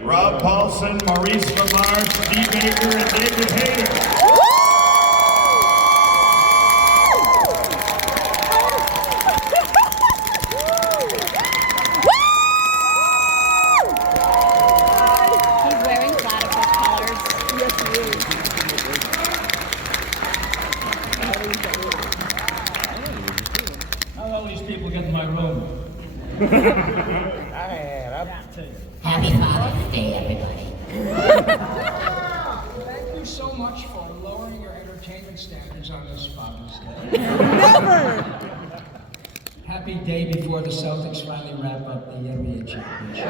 Rob Paulsen, Maurice LaMarche, Dee Baker, and David Hayter. He's wearing platypus colors. Yes, he is. How all these people get in my room? Happy Father's Day, everybody. Thank you so much for lowering your entertainment standards on this Father's Day. Never! Happy day before the Celtics finally wrap up the NBA championship.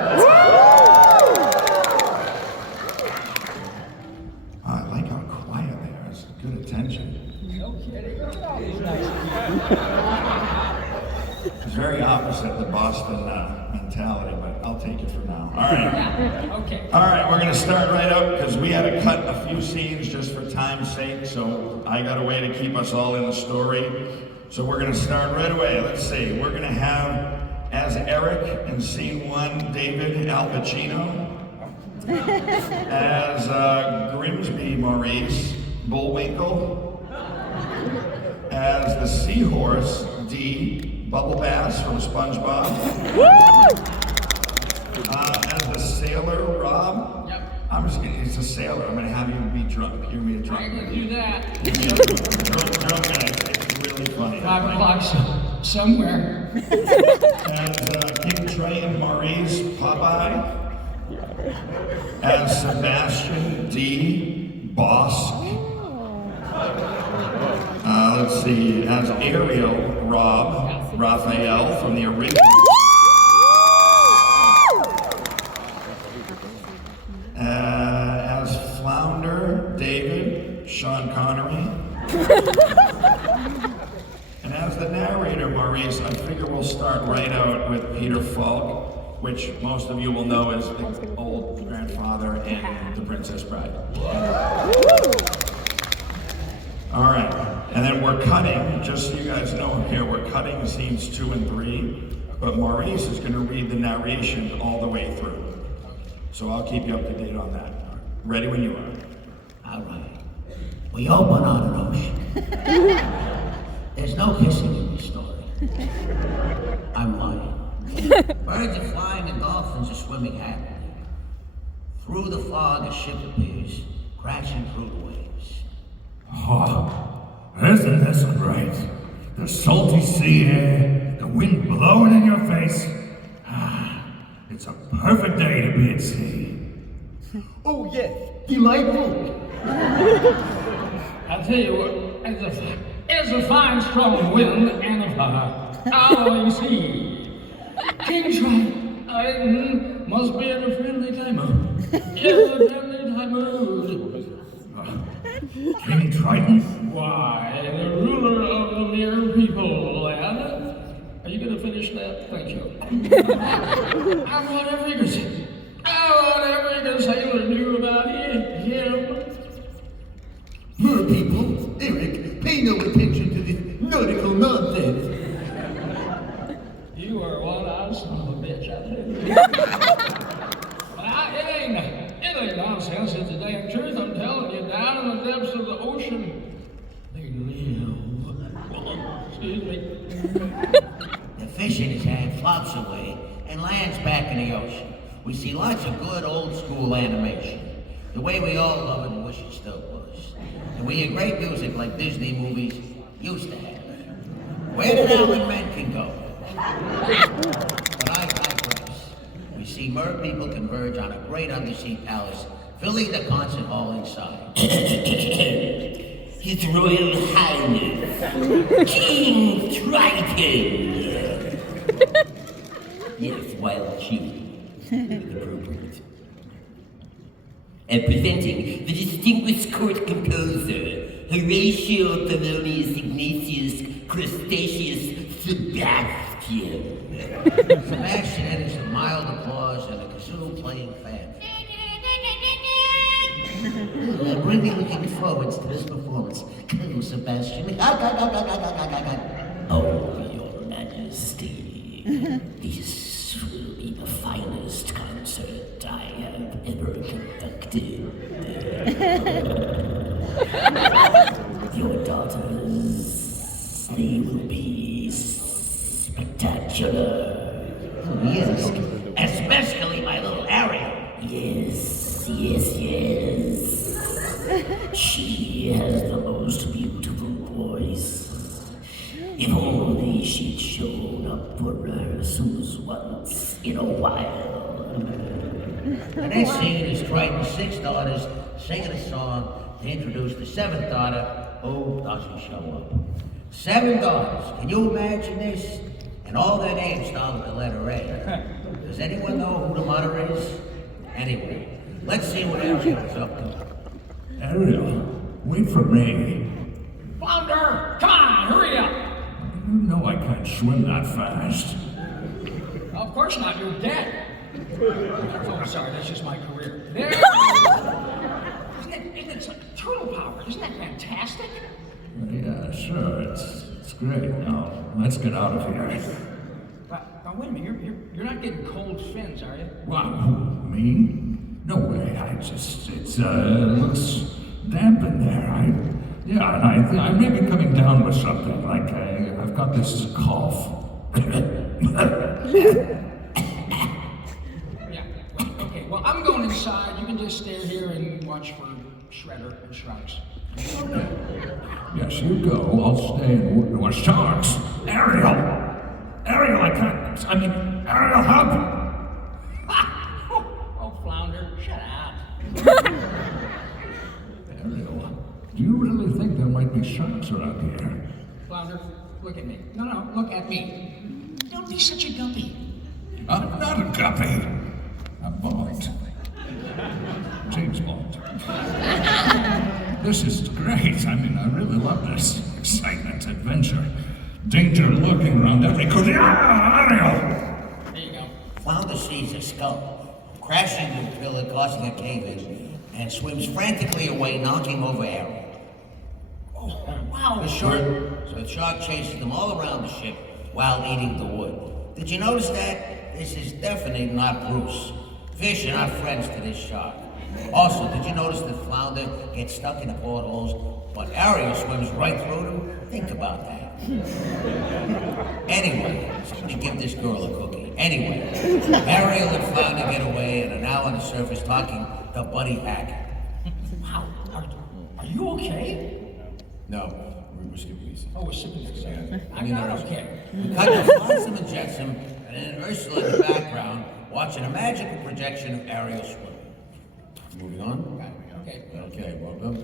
I like how quiet they are. It's good attention. No kidding. Look at all these nice It's very opposite the Boston mentality, but I'll take it for now. All right. people. Okay. All right, we're going to start right out because we had to cut a few scenes just for time's sake, so I got a way to keep us all in the story. So we're going to start right away. Let's see. We're going to have, as Eric in scene 1, David Al Pacino. As Grimsby Maurice, Bullwinkle. As the seahorse, Dee, Bubble Bass from SpongeBob. As the sailor, Rob. Yep. I'm just gonna, it's a sailor. I'm gonna have you be drunk. You're gonna be a I drunk. can do that. Drunk guy. It's really funny. 5 o'clock somewhere. As King Train, Maurice, Popeye. As Sebastian, D, Bosk. Let's see. As Ariel, Rob, Raphael from the original. As Flounder, David, Sean Connery. And as the narrator, Maurice, I figure we'll start right out with Peter Falk, which most of you will know as the old grandfather in The Princess Bride. All right, and then we're cutting, just so you guys know here, we're cutting scenes 2 and 3, but Maurice is going to read the narration all the way through. So I'll keep you up to date on that. Ready when you are. All right. We open on an ocean. There's no kissing in this story. I'm lying. Birds are flying and dolphins are swimming happily. Through the fog, a ship appears, crashing through the waves. Oh, isn't this great? The salty sea air, the wind blowing in your face. It's a perfect day to be at sea. Oh yes, delightful. I'll tell you what, as a fine strong wind and a howling sea. King Triton must be in a friendly time mood. In a friendly time mood. King Triton? Why, the ruler of the mere people, lad. Are you going to finish that? Thank you. I want every sailor knew about him. Mer people, Eric, pay no attention to this nautical nonsense. You are one odd son of a bitch, I tell you. It ain't nonsense. It's the damn truth. I'm telling you, down in the depths of the ocean, they live. Excuse me. The fish in his hand flops away and lands back in the ocean. We see lots of good old school animation, the way we all love it and wish it still was. And we hear great music like Disney movies used to have. Where did Alan Menken go? But I digress. We see mer people converge on a great undersea palace, filling the concert hall inside. His Royal Highness, King Triton. Yes, wild chew. Appropriate. And presenting the distinguished court composer, Horatio Thelonious Ignatius Crustaceous Sebastian. Sebastian enters with mild applause and a kazoo playing fan. I'm really looking forward to this performance. Hello, Sebastian. Oh, Your Majesty, this will be be the finest concert I have ever conducted. Your daughters, they will be spectacular. Yes, especially my little Ariel. Yes, yes, yes. She has the most beautiful voice. If only she'd shown up for rehearsals once in a while. The next scene is Triton's 6 daughters singing a song to introduce the 7th daughter who doesn't show up. 7 daughters, can you imagine this? And all their names start with the letter A. Does anyone know who the mother is? Anyway, let's see what Ariel's up to. Ariel, wait for me. Flounder, come on, hurry up. You know I can't swim that fast. Of course not, you're dead. Oh, sorry, that's just my career. There. Isn't it turtle power? Isn't that fantastic? Yeah, sure, it's great. Now, let's get out of here. Now wait a minute, you're not getting cold fins, are you? Wow, who, me? No way, it looks damp in there. I may be coming down with something, like I've got this cough. Yeah, okay, well, I'm going inside. You can just stay here and watch for Shredder and Sharks. Okay. Yes, you go. I'll stay and work. Sharks! Ariel, I can't. Ariel, help! Oh, Flounder, shut up. Ariel, do you really think there might be sharks around here? Flounder, look at me. No, look at me. Don't be such a guppy. I'm not a guppy. I'm Bond. James Bond. This is great. I really love this. Excitement, adventure, danger lurking around every corner. Ariel! There you go. Flounder sees a skull, crashing into a pillar, causing a cave-in, and swims frantically away, knocking over Ariel. Oh, wow. The shark chases them all around the ship while eating the wood. Did you notice that? This is definitely not Bruce. Fish are not friends to this shark. Also, did you notice that Flounder gets stuck in the portholes, but Ariel swims right through them? Think about that. Anyway, somebody give this girl a cookie. Anyway, Ariel and Flounder get away and are now on the surface talking to Buddy Hackett. Wow, are you okay? No, we're skipping these. Oh, we're sipping this. I'm mean, not there's- okay. We cut to Paulsen and Jetsam, and then Ursula in the background, watching a magical projection of Ariel swimming. Moving on? Okay. Okay, well done.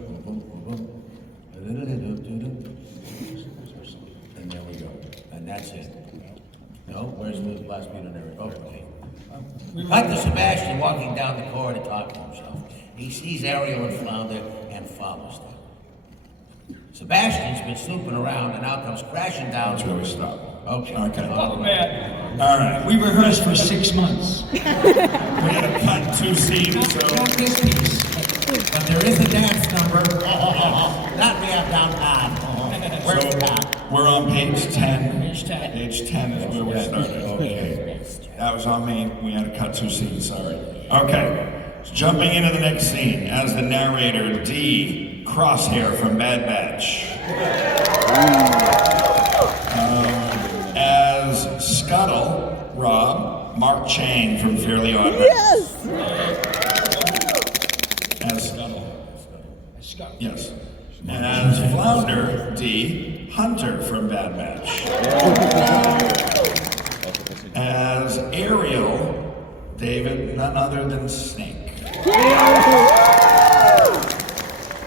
And there we go. And that's it. No? Where's the last beat on Ariel? Oh, okay. Cut to Sebastian walking down the corridor talking to himself. He sees Ariel and Flounder and follows them. Sebastian's been snooping around and now comes crashing down. That's where we stop. Okay. Oh, man. All right. We rehearsed for 6 months. We had to cut 2 scenes, Not so this piece. But there is a dance number. That we have down bad. Where's that? we're on page 10. Page 10. Page 10 is where we started. Okay. That was on me. We had to cut 2 scenes, sorry. Okay. So jumping into the next scene as the narrator, Dee Crosshair from Bad Batch. As Scuttle, Rob, Mark Chang from Fairly Odd Men. Yes! As Scuttle. Scott. Yes. As Flounder, D. Hunter from Bad Batch. As Ariel, David, none other than Snake.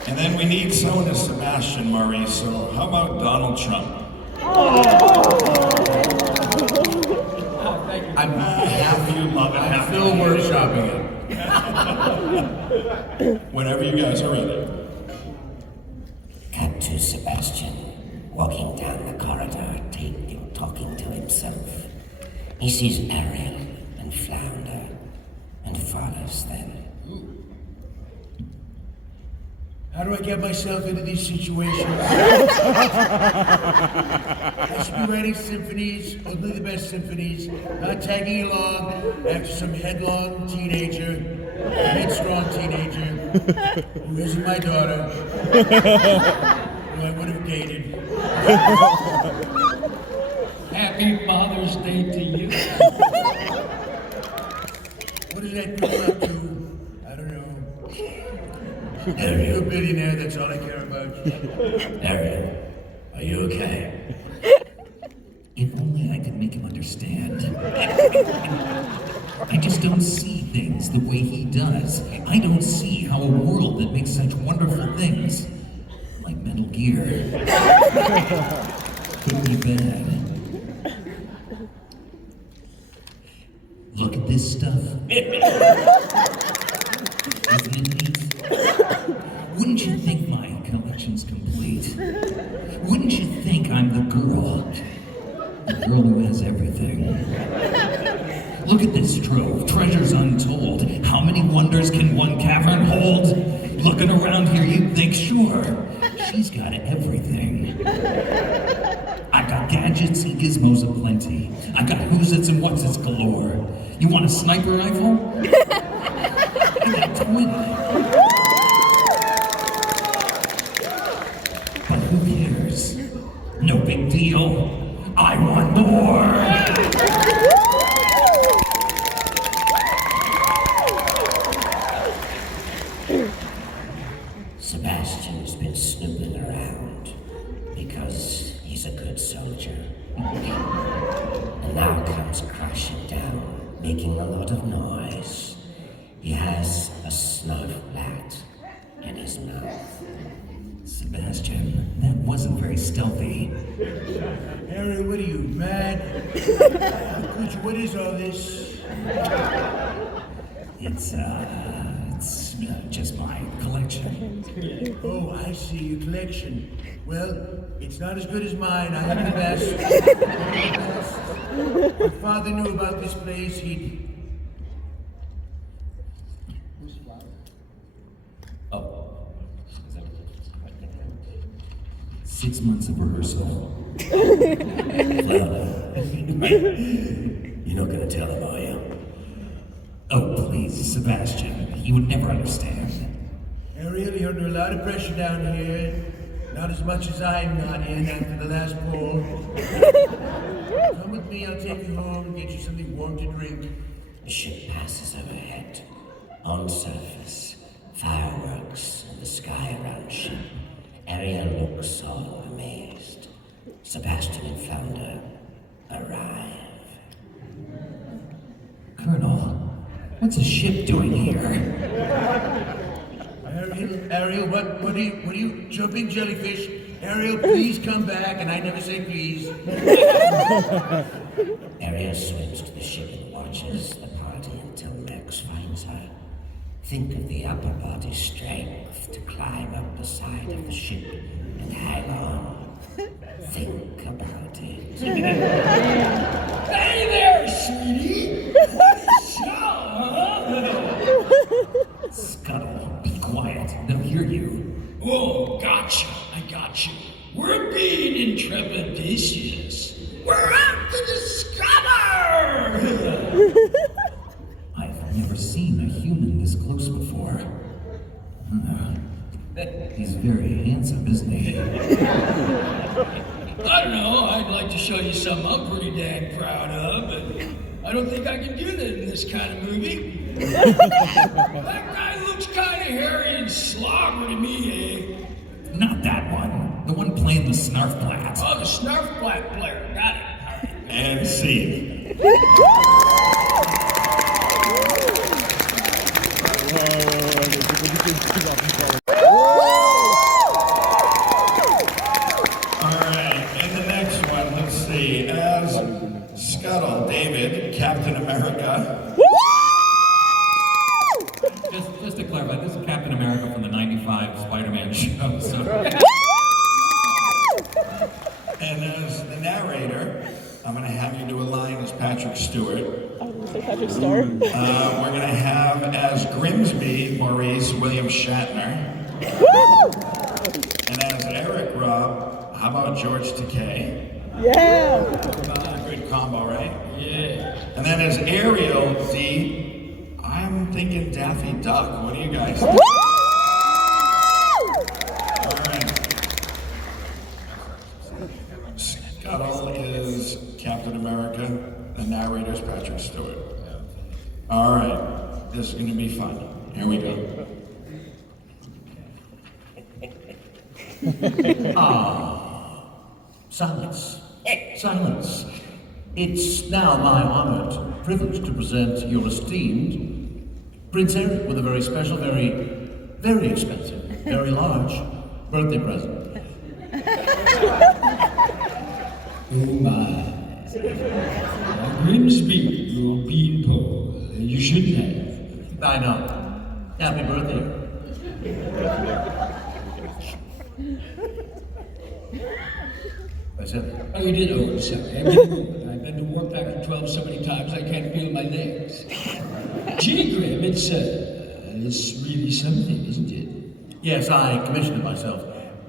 And then we need someone as Sebastian, Maurice, so how about Donald Trump? I'm Half you love it, half still workshopping it. whenever you guys are ready. Cut to Sebastian, walking down the corridor, talking to himself. He sees Ariel and Flounder and follows them. How do I get myself into these situations? I should be writing symphonies, only the best symphonies, not tagging along after some headlong teenager, headstrong teenager, who isn't my daughter, who I would have dated. Happy Father's Day to you. What does that girl up to? I don't know. You're a billionaire, that's all I care about. Ariel, are you okay? If only I could make him understand. I just don't see things the way he does. I don't see how a world that makes such wonderful things, like Metal Gear, could be bad. Look at this stuff. Isn't it neat? Wouldn't you think my collection's complete? Wouldn't you think I'm the girl? The girl who has everything. Look at this trove, treasures untold. How many wonders can one cavern hold? Looking around here, you'd think, sure, she's got everything. I got gadgets and gizmos aplenty. I got who's-its and what's-its galore. You want a sniper rifle? I got 20. But who cares? No big deal. I want more. Sebastian's been snooping around because he's a good soldier. And now comes crashing down, making a lot of noise. He has a snarf flat in his mouth. Sebastian, that wasn't very stealthy. Ariel, what are you, mad? What is all this? It's just my collection. Oh, I see, your collection. Well, it's not as good as mine. I have the best. My father knew about this place. Oh. 6 months of rehearsal. You're not gonna tell him, are you? Oh, please, Sebastian. He would never understand. Ariel, you're under a lot of pressure down here. Not as much as I'm not in after the last poll. Come with me, I'll take you home and get you something warm to drink. The ship passes overhead. On surface, fireworks in the sky around ship. Ariel looks all amazed. Sebastian and Founder arrive. Colonel, what's a ship doing here? Ariel, what are you, jumping jellyfish? Ariel, please come back, and I never say please. Ariel swims to the ship and watches the party until Max finds her. Think of the upper body strength to climb up the side of the ship and hang on. Think about it. Hey there, sweetie! What is up? Scuttle, be quiet. They'll hear you. Oh, gotcha. I got you. We're being intrepidatious. We're out to discover! I've never seen a human this close before. He's very handsome, isn't he? I don't know. I'd like to show you something I'm pretty dang proud of, but I don't think I can do that in this kind of movie. That guy looks kind of hairy and slobbery to me, eh? Not that one. The one playing the Snarfblat. Oh, the Snarfblat player. Got it. And scene. Alright, and the next one, let's see. As Scuttle, David, Captain America. Just to clarify, this is Captain America from the 95 Spider-Man show, so... And as the narrator, I'm going to have you do a line as Patrick Stewart. Patrick Stewart. We're going to have as Grimsby, Maurice, William Shatner. And as Eric Rob, how about George Takei? Yeah. Good combo, right? Yeah. And then as Ariel, Dee, I'm thinking Daffy Duck. What do you guys think? All right. Scuttle is Captain America. The narrator's Patrick Stewart. All right. This is going to be fun. Here we go. Silence. Silence. It's now my honor and privilege to present your esteemed Prince Eric with a very special, very expensive, very large birthday present. Oh my. Grimsby, your beanpole. You shouldn't have. I know. Happy birthday. I said that. Oh, you did? Oh, sorry. I've been to Warp Factor 12 so many times I can't feel my legs. Gee, Grim, it's really something, isn't it? Yes, I commissioned it myself.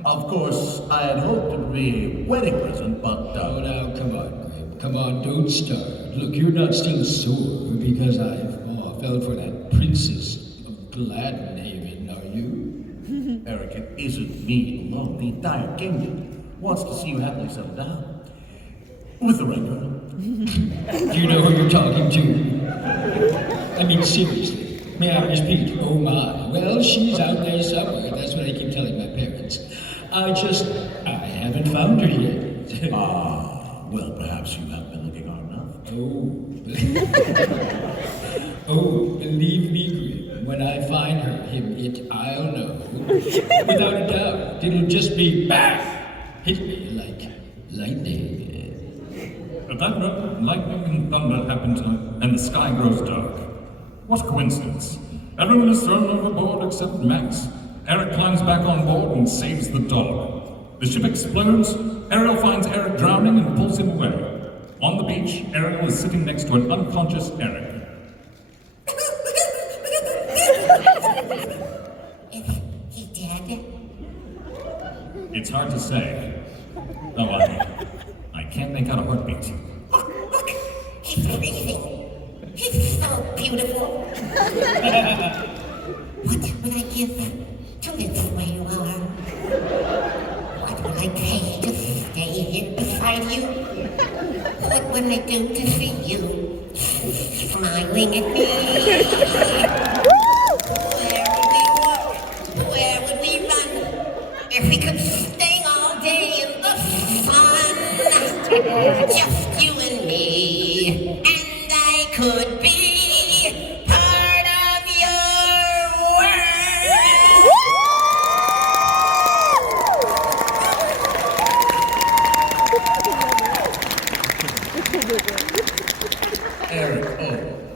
Of course, I had hoped it would be a wedding present, but Oh, now, come on, Grim. Come on, don't start. Look, you're not still sore because I've fell for that Princess of Gladhaven, are you? Eric, it isn't me alone. The entire kingdom wants to see you happily settle down. With the right girl. Do you know who you're talking to? I mean, seriously. May I repeat? Oh my. Well, she's out there somewhere. That's what I keep telling my parents. I haven't found her yet. Well, perhaps you haven't been looking hard enough. Oh, believe me, Grim, when I find her, I'll know. Without a doubt, it'll just be bang! Hit me like lightning. Lightning and thunder happen and the sky grows dark. What a coincidence. Everyone is thrown overboard except Max. Eric climbs back on board and saves the dog. The ship explodes. Ariel finds Eric drowning and pulls him away. On the beach, Ariel is sitting next to an unconscious Eric. Is he dead? It's hard to say. Oh, I can't make out a heartbeat. Look, he's breathing. He's so beautiful. What would I give to live where you are? What would I pay to stay here beside you? What would I do to see you smiling at me? Where would we run if we could stay all day in the sun? Just you and me, and I could be part of your world.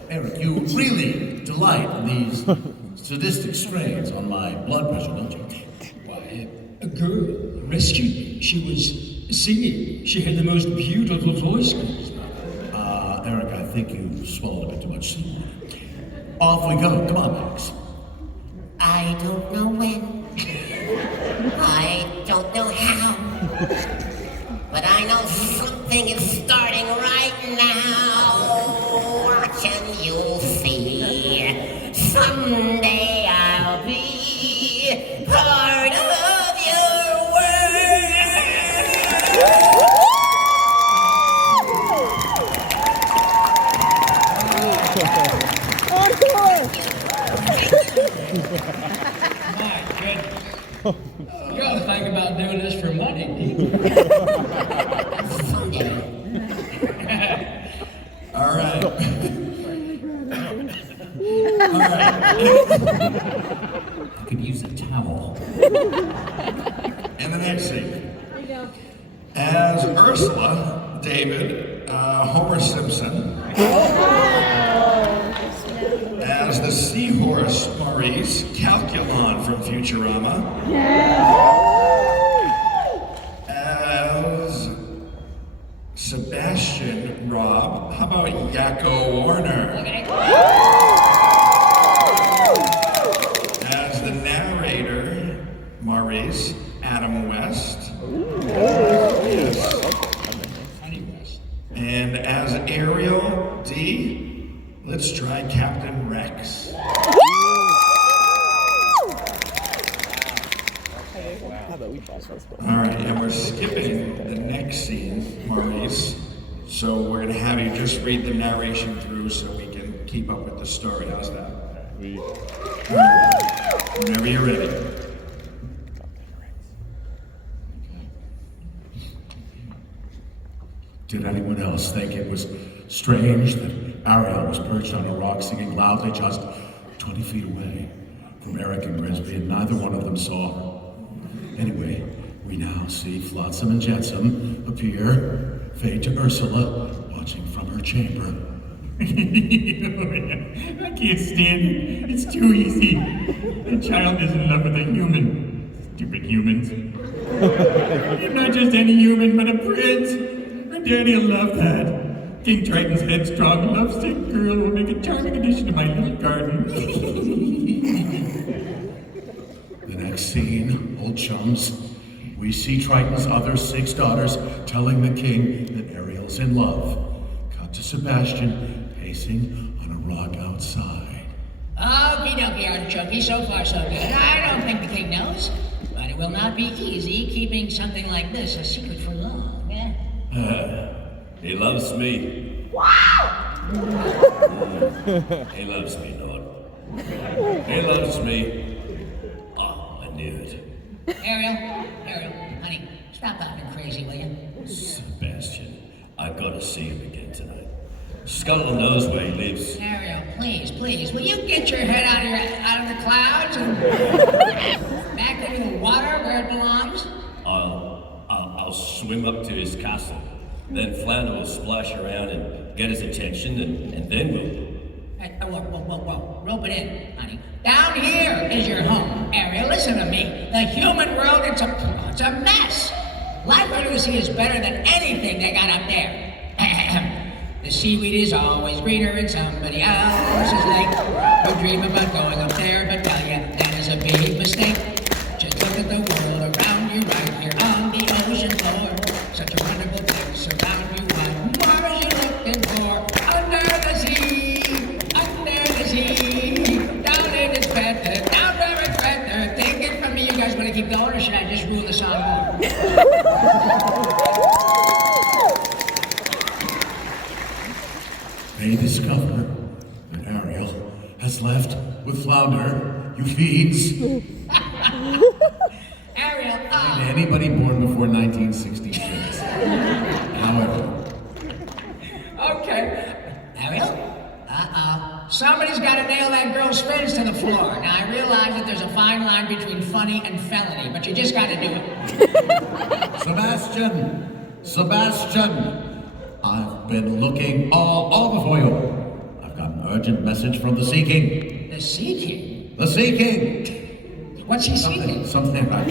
Eric, you really delight in these sadistic strains on my blood pressure, don't you? Why, a girl rescued me. She was singing. She had the most beautiful voice. Eric, I think you swallowed a bit too much seaweed. Off we go. Come on, Max. I don't know when. I don't know how. But I know something is starting right now. Watch and you'll see. Someday I'll be part of your My goodness. You gotta think about doing this for money. All right. I could use a towel. And the next scene. As Ursula, David, Homer Simpson. As the seahorse, Maurice, Calculon from Futurama. As Sebastian, Rob. How about Yakko Warner? As the narrator, All right, and we're skipping the next scene, Maurice. So we're gonna have you just read the narration through so we can keep up with the story. How's that? All right. Whenever you're ready. Did anyone else think it was strange that Ariel was perched on a rock singing loudly just 20 feet away from Eric and Grimsby, and neither one of them saw her? Anyway, we now see Flotsam and Jetsam appear, fade to Ursula, watching from her chamber. I can't stand it. It's too easy. The child is in love with a human. Stupid humans. Not just any human, but a prince. My daddy'll love that. King Triton's headstrong, lovesick girl will make a charming addition to my little garden. The next scene, old chums, we see Triton's other 6 daughters telling the king that Ariel's in love. Cut to Sebastian pacing on a rock outside. Okie dokie, Artichoke, so far so good. I don't think the king knows, but it will not be easy keeping something like this a secret for long, eh? He loves me. Wow! He loves me, Lord. He loves me. Oh, I knew it. Ariel, honey, stop acting crazy, will you? Sebastian, I've got to see him again tonight. Scuttle knows where he lives. Ariel, please, will you get your head out of the clouds and back into the water where it belongs? I'll swim up to his castle. Then Flounder will splash around and get his attention, and then we'll... Hey, whoa, rope it in, honey. Down here is your home, Ariel. Listen to me. The human world, it's a mess. Life under the sea is better than anything they got up there. The seaweed is always greener in somebody else's lake. You dream about going up there, but tell you that is a big mistake. Just look at the world around you right here on the ocean floor. Such a wonderful place around you. What more are you looking for? Under the sea, down in its feather, down where it's feather. Take it from me, you guys want to keep going, or should I just ruin the song more? They discover that Ariel has left with Flounder, who feeds Ariel, anybody born before 1966. However, okay. Ariel? Somebody's got to nail that girl's friends to the floor. Now, I realize that there's a fine line between funny and felony, but you just got to do it. Sebastian, I've been looking all over for you. I've got an urgent message from the Sea King. The Sea King? The Sea King! What's he seeking? Something right.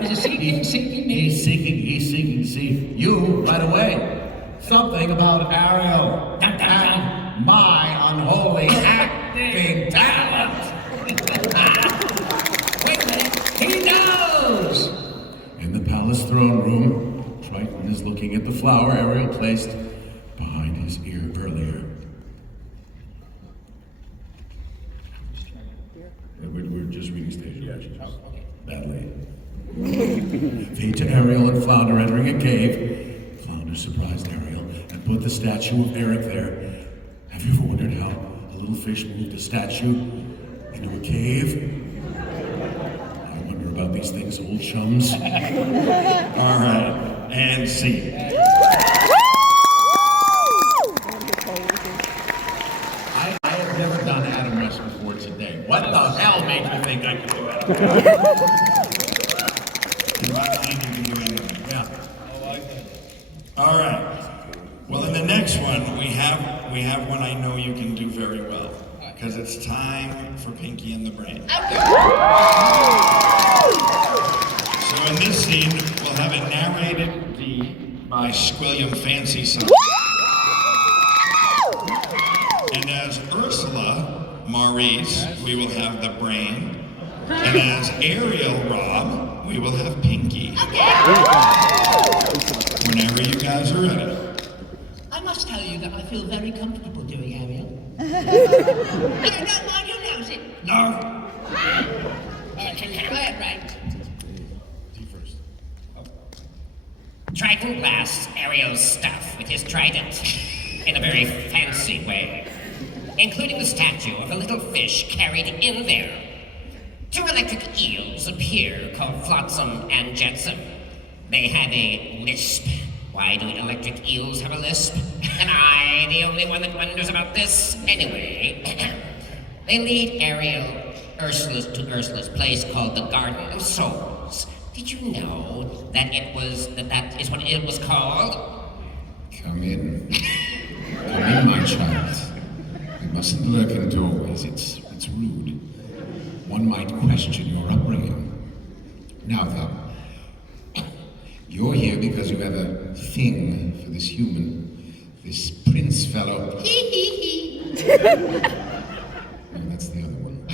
Is a Sea King seeking me? He's seeking to see you right away. Something about Ariel and my unholy acting talent. Wait a minute. He knows! In the palace throne room, Triton is looking at the flower Ariel placed behind his ear earlier. We're just reading stage reactions. Badly. Fade to Ariel and Flounder entering a cave. Flounder surprised Ariel and put the statue of Eric there. Have you ever wondered how a little fish moved a statue into a cave? I wonder about these things, old chums. All right, and scene. I have never done Adam West before today. What the hell made you think I could do Adam In my mind, you can do anything. Yeah. All right. Well, in the next one, we have one I know you can do very well, because it's time for Pinky and the Brain. So in this scene, we'll have it narrated by Squilliam Fancy Son. And as Ursula, Maurice, we will have the Brain. And as Ariel, Rob, we will have Pinky. Whenever you guys are ready. I must tell you that I feel very comfortable doing Ariel. I don't mind you knows it. No. All right, go ahead, Brian. Tea first. Triton blasts Ariel's stuff with his trident in a very fancy way, including the statue of a little fish carried in there. 2 electric eels appear called Flotsam and Jetsam. They have a lisp. Why do electric eels have a lisp? Am I the only one that wonders about this? Anyway, they lead Ariel to Ursula's place called the Garden of Souls. Did you know that that is what it was called? Come in. Come in, my child. You mustn't lurk in doorways. It's rude. One might question your upbringing. Now then, you're here because you have a thing for this human, this prince fellow. Oh, that's the other one.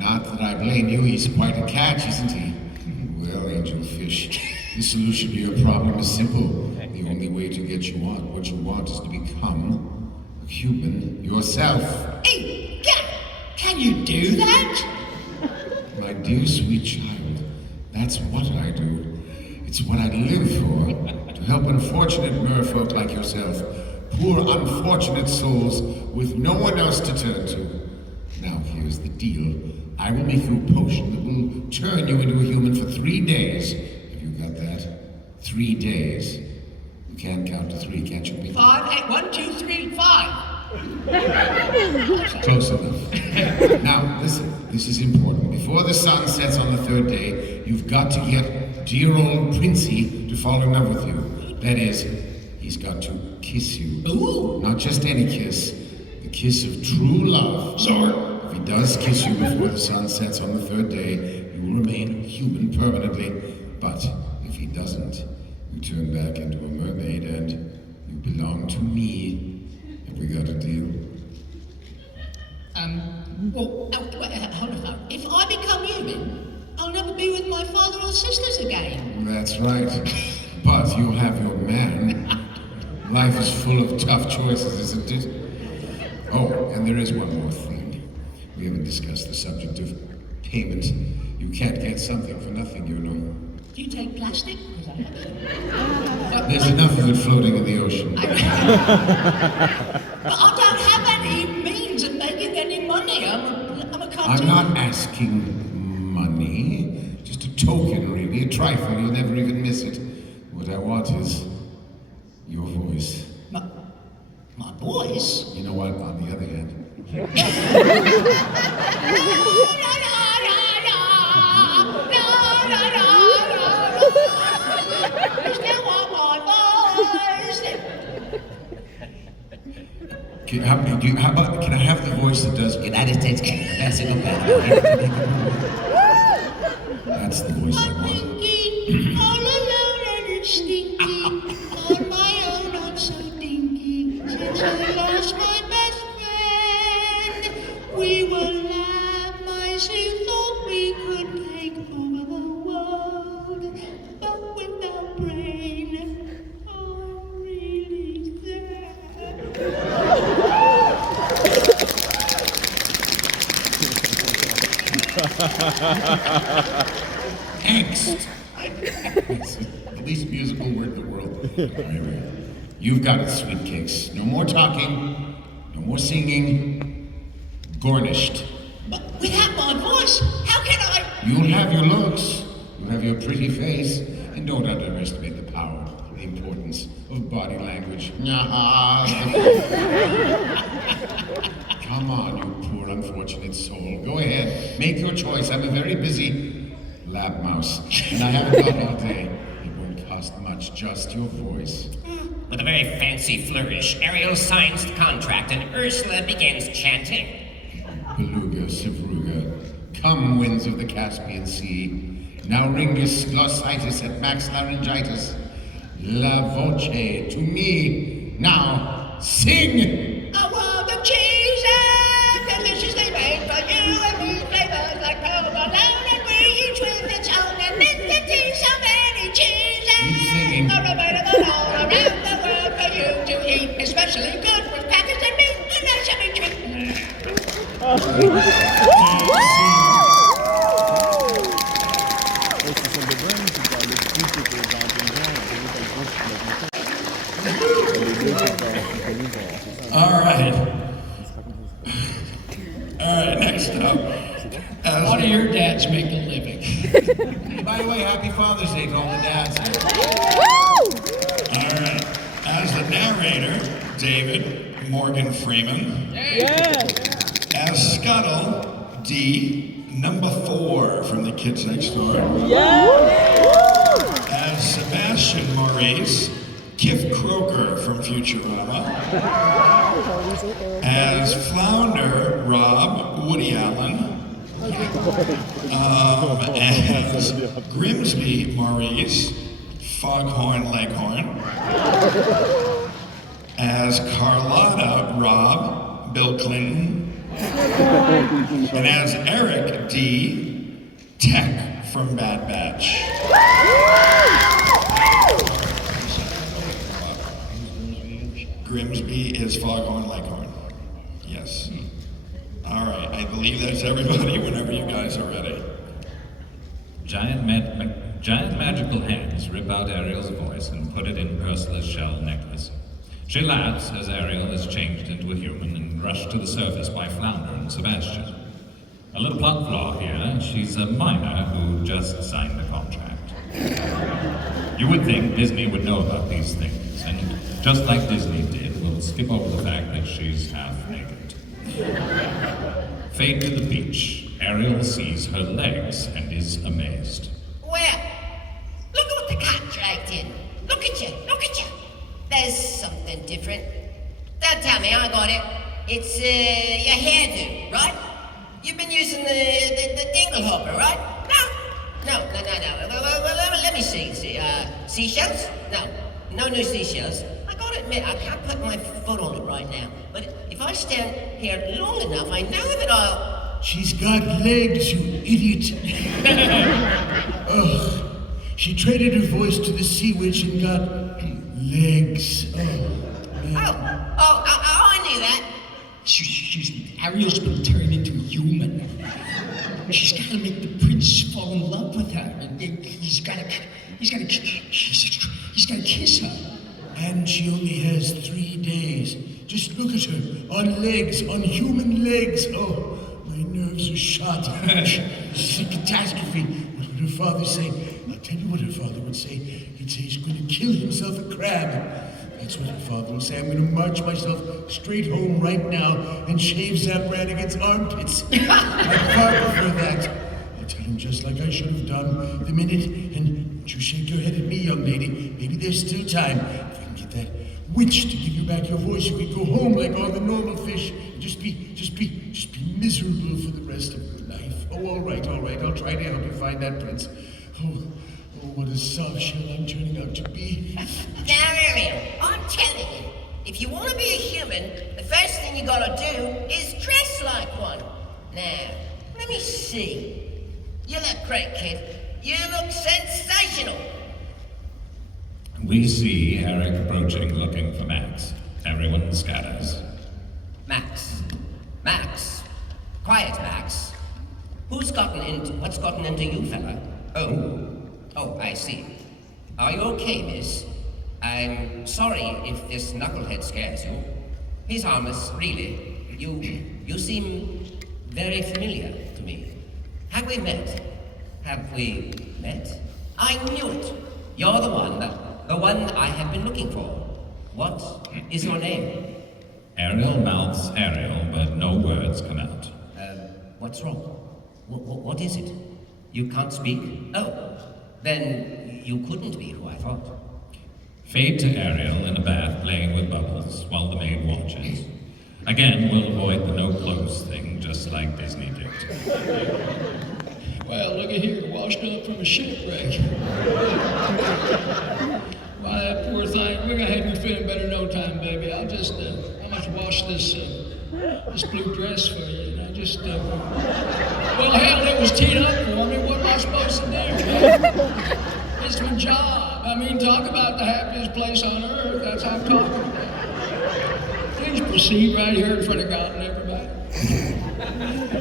Not that I blame you, he's quite a catch, isn't he? Well, angelfish, the solution to your problem is simple. The only way to get what you want is to become a human yourself. Hey, can you do that? My dear sweet child, that's what I do. It's what I live for, to help unfortunate merfolk like yourself, poor unfortunate souls with no one else to turn to. Now here's the deal. I will make you a potion that will turn you into a human for 3 days. Have you got that? 3 days. You can't count to 3, can't you? 5, 8, 1, 2, 3, 5. Close enough. Now, listen, this is important. Before the sun sets on the 3rd day, you've got to get dear old Princey to fall in love with you. That is, he's got to kiss you. Ooh. Not just any kiss, the kiss of true love. Sure. If he does kiss you before the sun sets on the 3rd day, you will remain human permanently. But if he doesn't, you turn back into a mermaid and you belong to me. Have we got a deal? Well, hold on. If I become human, I'll never be with my father or sisters again. That's right. But you'll have your man. Life is full of tough choices, isn't it? Oh, and there is one more thing. We haven't discussed the subject of payment. You can't get something for nothing, you know. Do you take plastic? Because I have it. There's enough of it floating in the ocean. But I don't have any means of making any money. I'm a cartoon. I'm not asking money. Just a token, really. A trifle. You'll never even miss it. What I want is your voice. My voice? You know what? On the other hand. Can I have the voice that does United States That's the voice I want. All alone and it's stinky. On my own, I'm so dinky. Since I lost my best friend, we were lambs who thought we could take over the world. But without brain, I'm really sad. Angst. It's the least musical word in the world. Anyway, you've got it, sweet cakes. No more talking, no more singing. Garnished. But without my voice, how can I? You'll have your looks, you'll have your pretty face, and don't underestimate the power, the importance of body language. Come on, you poor unfortunate soul. Go ahead, make your choice. I'm a very busy lab mouse, and I haven't got all day. It won't cost much, just your voice. With a very fancy flourish, Ariel signs the contract and Ursula begins chanting. Beluga, Sevruga, come winds of the Caspian Sea. Now ringus glossitis et max laryngitis. La voce to me. Now sing! I want the cheese and deliciously made for you and me, flavors like provolone, and we each with its own ethnicity. So many cheeses are available all around the world for you to eat, especially good with packaged and meat and a shabby treat. Esses são de branco, cara. Os típicos, next up. How do your dads make a living? By the way, happy Father's Day to all the dads. All right. As the narrator, David Morgan Freeman. As Scuttle, Dee, number 4 from the Kids Next Door. As Sebastian Maurice, Kif Kroker from Futurama. As Flounder, Rob, Woody Allen. As Grimsby, Maurice, Foghorn Leghorn. As Carlotta, Rob, Bill Clinton. And as Eric, D, Tech from Bad Batch. Grimsby is Foghorn Leghorn. Yes. All right, I believe that's everybody whenever you guys are ready. Giant magical hands rip out Ariel's voice and put it in Ursula's shell necklace. She laughs as Ariel is changed into a human and rushed to the surface by Flounder and Sebastian. A little plot flaw here, she's a minor who just signed a contract. You would think Disney would know about these things, and just like Disney did, we'll skip over the fact that she's half naked. Fade to the beach. Ariel sees her legs and is amazed. Well, look what the cat dragged in. Look at you, look at you. There's something different. Don't tell me I got it. It's your hairdo, right? You've been using the dingle hopper, right? No. Let me see. Seashells? No new seashells. I gotta admit, I can't put my foot on it right now. But if I stand here long enough, I know that I'll... She's got legs, you idiot. Ugh. She traded her voice to the sea witch and got legs. Oh, I knew that. Ariel's been turned into a human. She's got to make the prince fall in love with her, and he's got to kiss her. And she only has 3 days. Just look at her, on legs, on human legs. Oh, my nerves are shot. She's a catastrophe. What would her father say? I'll tell you what her father would say. He'd say he's going to kill himself a crab. That's what her father would say. I'm going to march myself straight home right now and shave Zap Brannigan's armpits. I'd far prefer that. I'll tell him just like I should have done the minute. And you shake your head at me, young lady. Maybe there's still time. If I can get that witch to give you back your voice, you could go home like all the normal fish. Just be miserable for the rest of your life. Oh, all right. I'll try to help you find that prince. Oh, what a soft shell I'm turning out to be. Now, Ariel, I'm telling you, if you want to be a human, the first thing you gotta do is dress like one. Now, let me see. You look great, kid. You look sensational. We see Eric approaching, looking for Max. Everyone scatters. Max. Quiet, Max. What's gotten into you, fella? Oh, I see. Are you okay, miss? I'm sorry if this knucklehead scares you. He's harmless, really. You seem very familiar to me. Have we met? I knew it. You're the one I have been looking for. What is your name? Ariel mouths Ariel, but no words come out. What's wrong? What is it? You can't speak? Oh, then you couldn't be who I thought. Fade to Ariel in a bath playing with bubbles while the maid watches. Again, we'll avoid the no clothes thing, just like Disney did. Well, look at here, washed up from a shipwreck. Why, that poor thing, we're gonna have you feeling better in no time, baby. I'll just wash this blue dress for you. And I just, well, hell, it was teed up for me. What am I supposed to do? It's my job. I mean, talk about the happiest place on earth. That's how I'm talking about. Please proceed right here in front of God and everybody.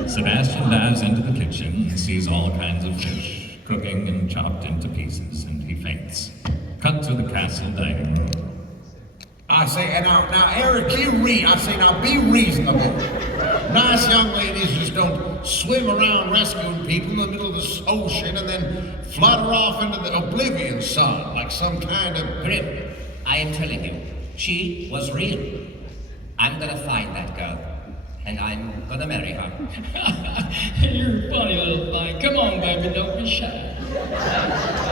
Sebastian dives into the kitchen and sees all kinds of fish, cooking and chopped into pieces, and he faints. Cut to the castle dining room. I say, and now, Eric, be reasonable. Nice young ladies just don't swim around rescuing people in the middle of the ocean and then flutter off into the oblivion sun like some kind of... Grim, I am telling you, she was real. I'm gonna find that girl, and I'm gonna marry her. You're a funny little thing. Come on, baby, don't be shy.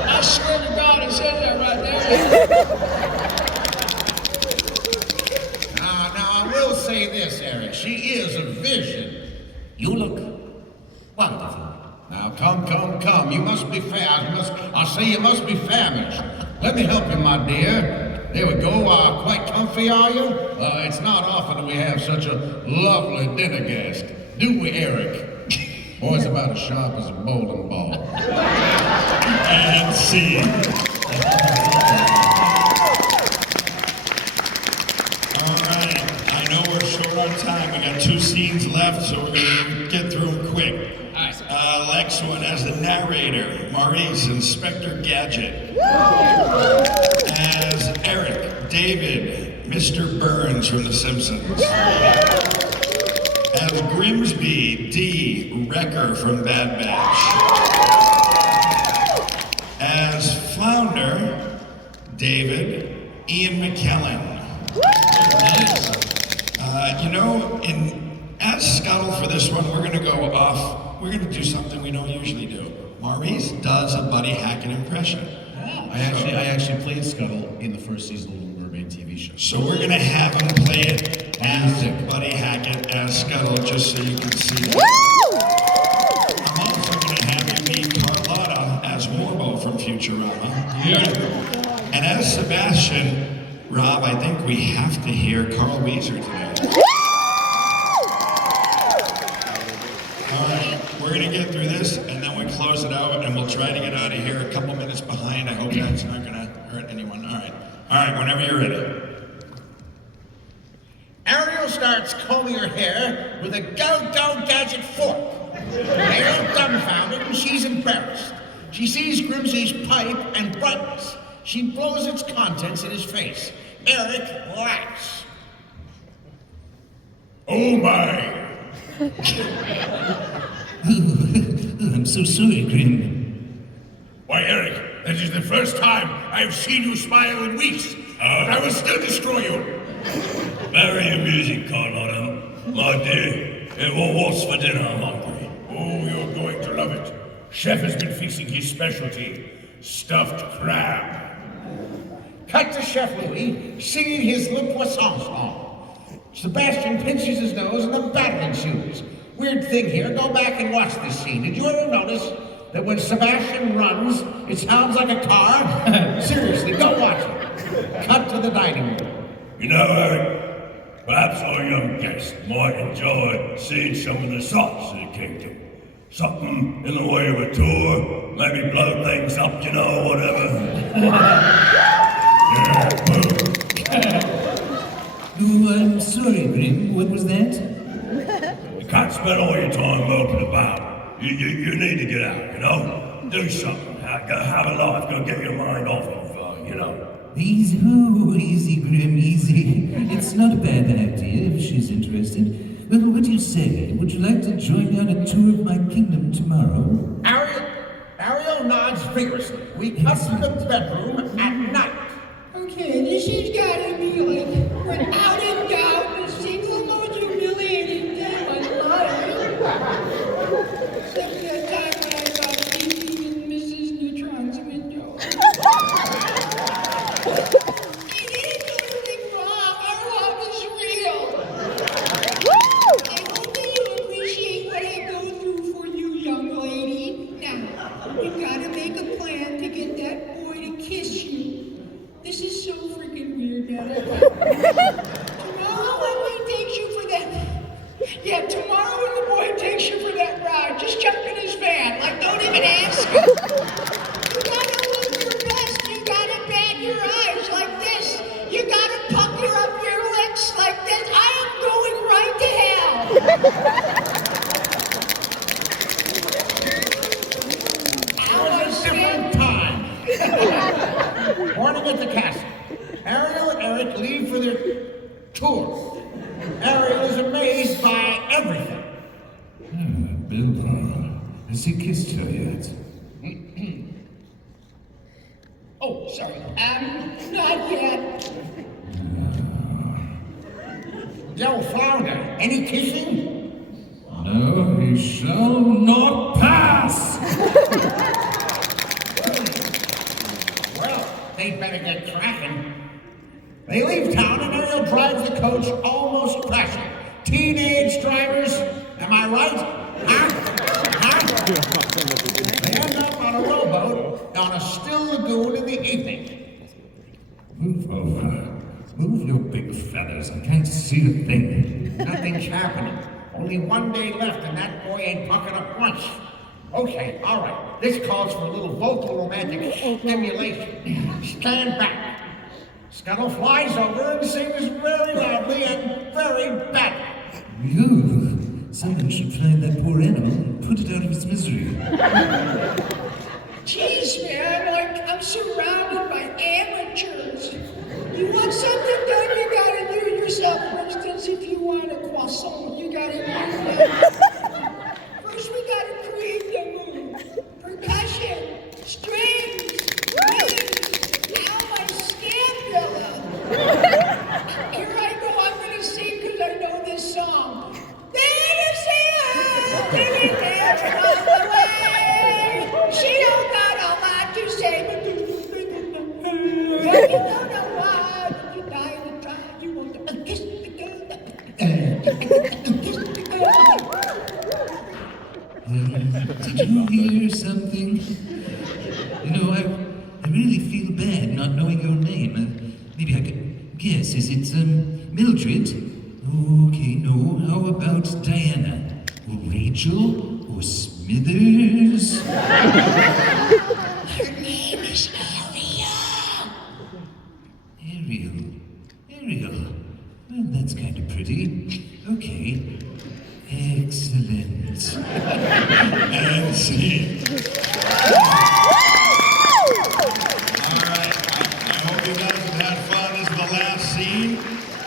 I swear to God, it says that right there. Now, I will say this, Eric. She is a vision. You look wonderful. Now, come. You must be you must be famished. Let me help you, my dear. There we go. Quite comfy, are you? It's not often that we have such a lovely dinner guest. Do we, Eric? Boy's about as sharp as a bowling ball. And see. All right. I know we're short on time. We got 2 scenes left, so we're going to get through them quick. Next one as the narrator, Maurice, Inspector Gadget. As Eric, David, Mr. Burns from The Simpsons. As Grimsby, Dee, Wrecker from Bad Batch. As Flounder, David, Ian McKellen. As Scuttle for this one, we're gonna go off, we're gonna do something we don't usually do. Maurice does a Buddy Hackett impression. I actually played Scuttle in the first season of Little Mermaid TV show. So we're gonna have him play it as Buddy Hackett, as Scuttle, just so you can see it. I'm also gonna have you meet Carlotta as Morbo from Futurama. And as Sebastian, Rob, I think we have to hear Carl Weezer today. All right, we're gonna get through this, and then we close it out, and we'll try to get out of here a couple minutes behind. I hope that's not gonna hurt anyone. All right, whenever you're ready. Ariel starts combing her hair with a go-go gadget fork. Ariel dumbfounded and she's embarrassed. She sees Grimsby's pipe and brightens. She blows its contents in his face. Eric laughs. Oh my! I'm so sorry, Grim. Why, Eric, that is the first time I've seen you smile in weeks. I will still destroy you. Very amusing, Carlotta. My dear, what's for dinner? I'm hungry. Oh, you're going to love it. Chef has been fixing his specialty, stuffed crab. Cut to Chef Louis singing his Le Poisson song. Sebastian pinches his nose and the battle ensues. Weird thing here, go back and watch this scene. Did you ever notice that when Sebastian runs, it sounds like a car? Seriously, go watch it. Cut to the dining room. You know, Eric, perhaps our young guest might enjoy seeing some of the sights of the kingdom. Something in the way of a tour, maybe blow things up, whatever. Yeah, Oh, I'm sorry, Grim. What was that? You can't spend all your time moping about. You need to get out, Do something. Have a life. Go get your mind off of, Easy, Grim, easy. It's not a bad idea if she's interested. Well, what do you say? Would you like to join me on a tour of my kingdom tomorrow? Ariel nods vigorously. We cut to the bedroom at night. Okay, this has gotta be without a doubt the single most humiliating day of my life. Except that time when I got peeking in Mrs. Neutron's window. I didn't do anything wrong. Our love is real. I hope that you appreciate what I go through for you, young lady. Now, you gotta make a plan to get that boy to kiss you. Paul, has he kissed her yet? Oh, sorry. Not yet. Yo, Flounder, any kissing? No, he shall not pass! Well, they better get cracking. They leave town and Ariel drives the coach almost crashing. Teenage drivers, am I right? Huh? They end up on a rowboat on a still lagoon in the evening. Move over. Move your big feathers. I can't see a thing. Nothing's happening. Only one day left and that boy ain't bucking up once. Okay, all right. This calls for a little vocal romantic stimulation. Stand back. Scuttle flies over and sings very loudly and very badly. You! Someone should find that poor animal and put it out of its misery. Jeez, man, I'm surrounded by amateurs. You want something done, you gotta do it yourself. For instance, if you want a croissant, you gotta do it. First, we gotta create the move. Percussion, strings, wings. Now my scapula. Here I go, I'm gonna sing because I know this song. There you see her, very dancing all the way. She don't got a lot to say, but you don't know why. You die in the time, you want to kiss the girl. Did you hear something? You know, I really feel bad not knowing your name. Maybe I could guess. Is it, Mildred? Okay, no. How about Diana? Or Rachel? Or Smithers? Her name is Ariel. Ariel. Well, that's kind of pretty. Okay. Excellent. And scene. Alright, I hope you guys have had fun. This is the last scene.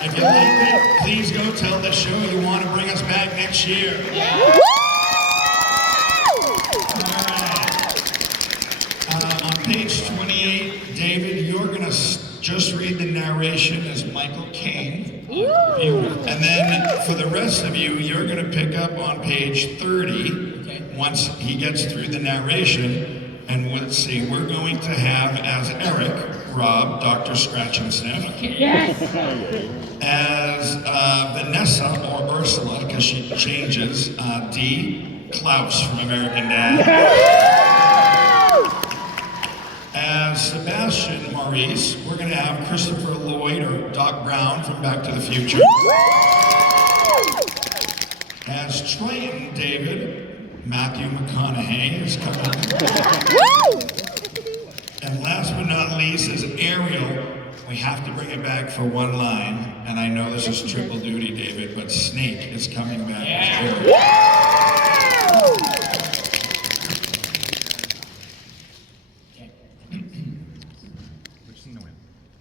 If you liked it, please go tell the show you want to bring us back next year. Alright. On page 28, David, you're going to just read the narration as Michael Caine. And then for the rest of you, you're going to pick up on page 30 once he gets through the narration. And let's see, we're going to have as Eric, Rob, Dr. Scratch and Sniff. Yes. As Vanessa or Ursula, because she changes, Dee, Klaus from American Dad. As Sebastian Maurice, we're going to have Christopher Lloyd or Doc Brown from Back to the Future. As Triton David, Matthew McConaughey is coming. And last but not least, as Ariel, we have to bring it back for one line. And I know this is triple duty, David, but Snake is coming back as Ariel.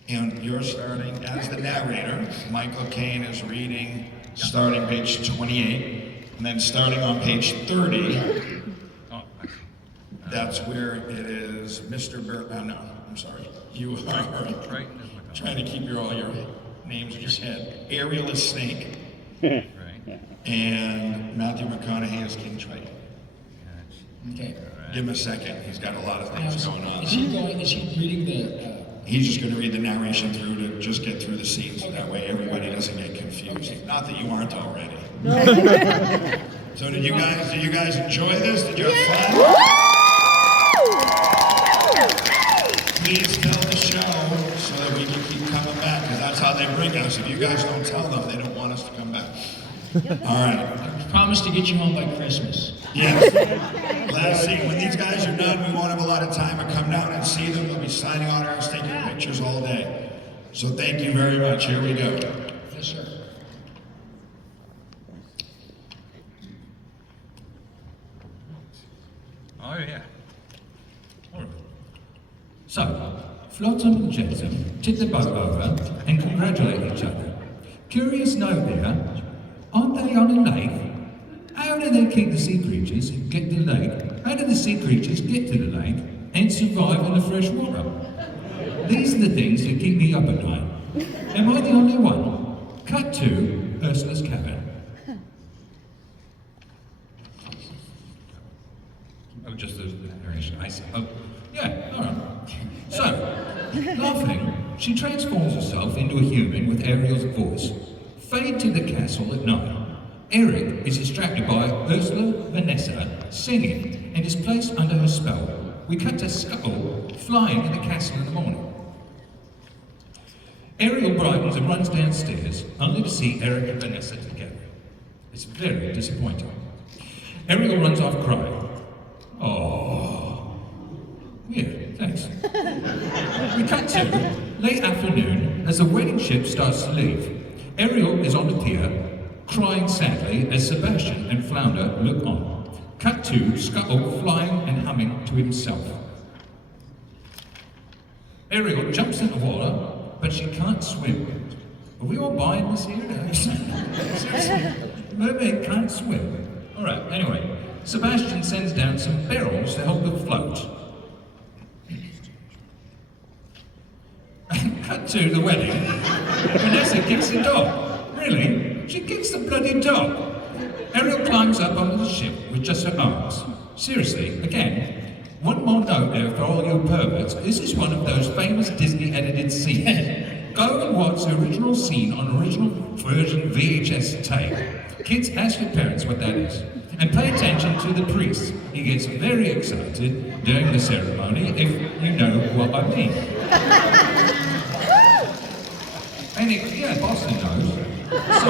And you're starting as the narrator. Michael Caine is reading, starting page 28, and then starting on page 30. That's where it is Mr. no, I'm sorry. You are trying to keep all your names in your head. Ariel is Snake. And Matthew McConaughey is King Triton. Okay. Give him a second. He's got a lot of things going on. Is he reading the... He's just going to read the narration through to just get through the scenes, so that way everybody doesn't get confused. Not that you aren't already. So did you guys enjoy this? Did you have fun? Please tell the show so that we can keep coming back, because that's how they bring us. If you guys don't tell them, they don't want us to come back. All right. I promise to get you home by Christmas. Yes. Last scene. When these guys are done, we won't have a lot of time to come down and see them. They'll be signing autographs, taking pictures all day. So thank you very much. Here we go. Yes, sir. Oh, yeah. All right. So, Flotsam and Jetsam tip the boat over and congratulate each other. Curious note there, aren't they on a lake? How the do they keep the sea creatures get to the lake? How do the sea creatures get to the lake and survive in the fresh water? These are the things that keep me up at night. Am I the only one? Cut to Ursula's cabin. Oh, just the narration. I see. Oh, yeah, all right. So, laughing, she transforms herself into a human with Ariel's voice. Fade to the castle at night. Eric is distracted by Ursula Vanessa singing and is placed under her spell. We cut to Scuttle flying in the castle in the morning. Ariel brightens and runs downstairs, only to see Eric and Vanessa together. It's very disappointing. Ariel runs off crying. Oh. Yeah, thanks. We cut to late afternoon as the wedding ship starts to leave. Ariel is on the pier, crying sadly as Sebastian and Flounder look on. Cut to Scuttle flying and humming to himself. Ariel jumps in the water, but she can't swim. Are we all buying this here? Seriously? Mermaid can't swim. Alright, anyway, Sebastian sends down some barrels to help her float. Cut to the wedding. Vanessa kicks the dog. Really? She kicks the bloody dog. Ariel climbs up onto the ship with just her arms. Seriously, again, one more note there for all you perverts. This is one of those famous Disney edited scenes. Go and watch the original scene on original version VHS tape. Kids, ask your parents what that is. And pay attention to the priest. He gets very excited during the ceremony, if you know what I mean. Yeah, Boston knows. So,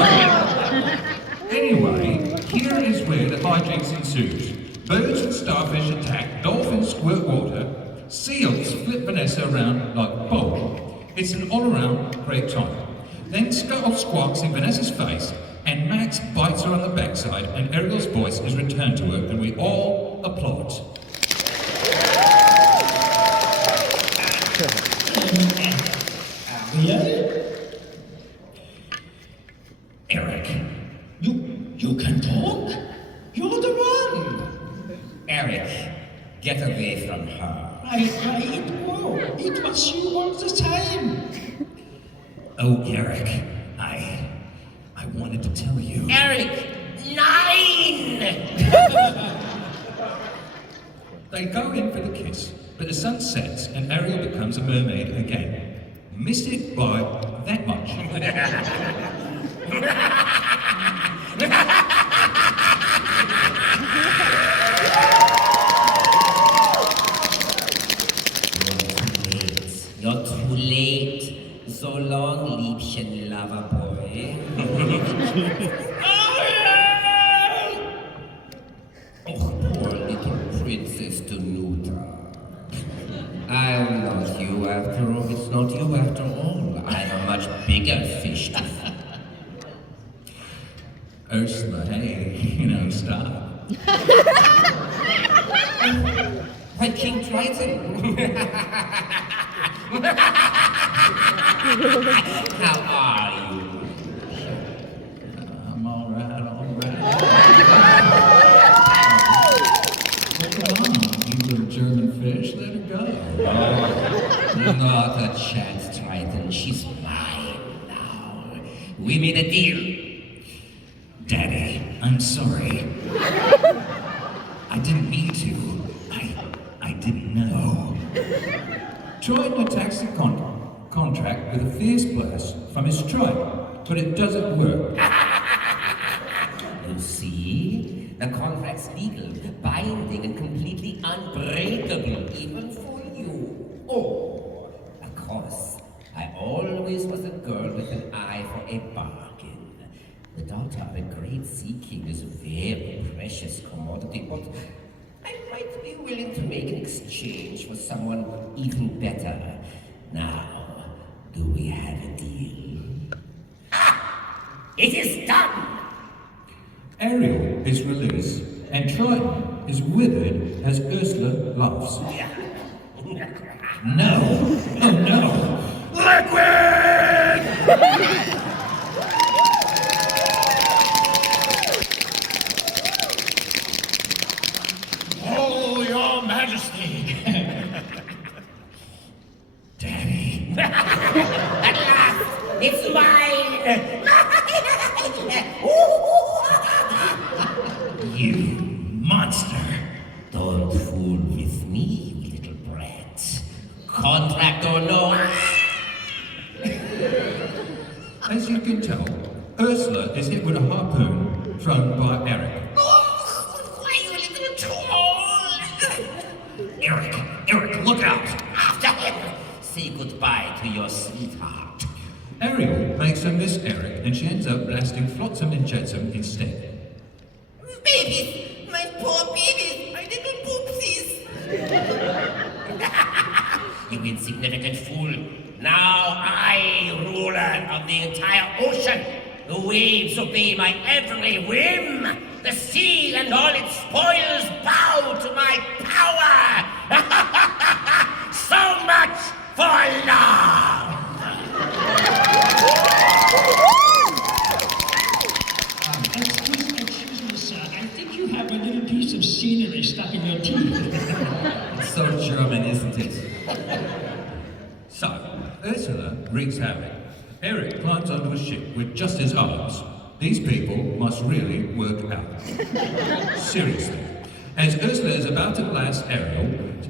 anyway, here is where the hijinks ensues. Birds and starfish attack, dolphins squirt water, seals flip Vanessa around like a bowl. It's an all-around great time. Then Scuttle squawks in Vanessa's face, and Max bites her on the backside, and Ariel's voice is returned to her, and we all applaud. Eric, you can talk? You're the one! Eric, get away from her. It was you all the time. Oh, Eric, I wanted to tell you. Eric, 9! They go in for the kiss, but the sun sets and Ariel becomes a mermaid again. Missed it by that much. You're too late. So long, Liebchen lover boy. Oh, poor little Princess Danuta. I'm not you after all. It's not you after all. I'm a much bigger fish to fry. Ursula, hey, stop. Why, King Triton? How are you? I'm all right. Come on, you little German fish, let her go. Not a chance, Triton. She's mine now. We made a deal. Daddy, I'm sorry. I didn't mean to. I didn't know. Triton attacks the contract with a fierce blast from his tribe, but it doesn't work. You see? The contract's legal, binding, and completely unbreakable, even for you. Oh, of course, I always was a girl with an eye for a bargain. The daughter of a great sea king is a very precious commodity, but I might be willing to make an exchange for someone even better. Now, do we have a deal? Ah! It is done! Ariel is released, and Triton is withered as Ursula laughs. No! Oh no! Liquid! Eric. Eric, look out! After him. Say goodbye to your sweetheart. Ariel makes her miss Eric, and she ends up blasting Flotsam and Jetsam instead. Babies! My poor babies! My little poopsies! You insignificant fool. Now I, ruler of the entire ocean. The waves obey my every whim. The sea and all its spoils bow to my power. So much for love. Excuse me, sir. I think you have a little piece of scenery stuck in your teeth. It's so German, isn't it? So, Ursula wreaks havoc. Eric climbs onto a ship with just his arms. These people must really work out. Seriously. As Ursula is about to blast Ariel,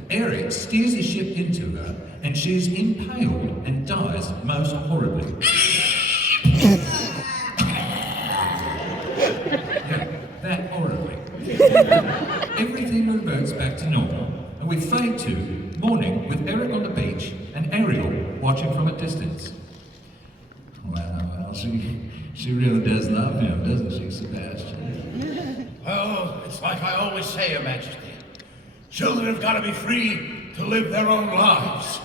Eric steers the ship into her, and she's impaled and dies most horribly. Yeah, that horribly. Everything reverts back to normal, and we fade to morning with Eric on the beach and Ariel watching from a distance. Well, she really does love him, doesn't she, Sebastian? Well, it's like I always say, Your Majesty. Children have got to be free to live their own lives.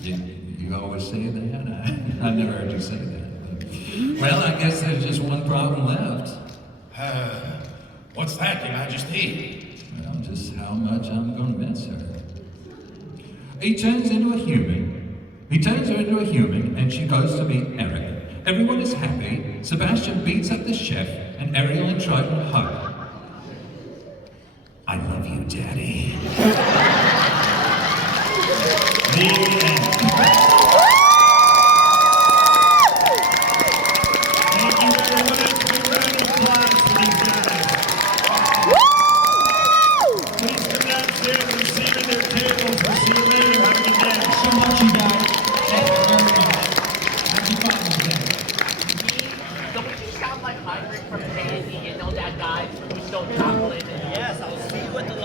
You always say that? I never heard you say that. But, well, I guess there's just one problem left. What's that, Your Majesty? Well, just how much I'm going to miss her. He turns into a human. He turns her into a human, and she goes to meet Eric. Everyone is happy. Sebastian beats up the chef, and Ariel and Triton hug. I love you, Daddy. The end. Thank you very much. Big round of applause for these guys. Please come downstairs and seat at their tables. We'll see you later. Have a good day. So much, you guys. Thank you very much. Happy Father's Day. Don't you sound like Heinrich from Sandy? You know that guy who stole chocolate? Yes, I'll see you at the